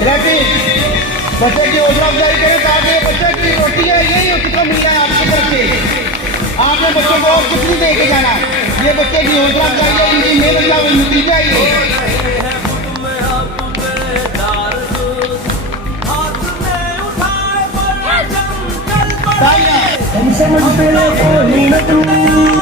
बच्चे की हौसला अफजाई करें ताकि बच्चे की रोटी है यही उसको मिल रहा है आपकी तरफ से। आपने बच्चों को और कुछ नहीं दे के जाना, ये बच्चे की हौसला अफजाई है, इनकी मेहनत का नतीजा है ये। समझते हो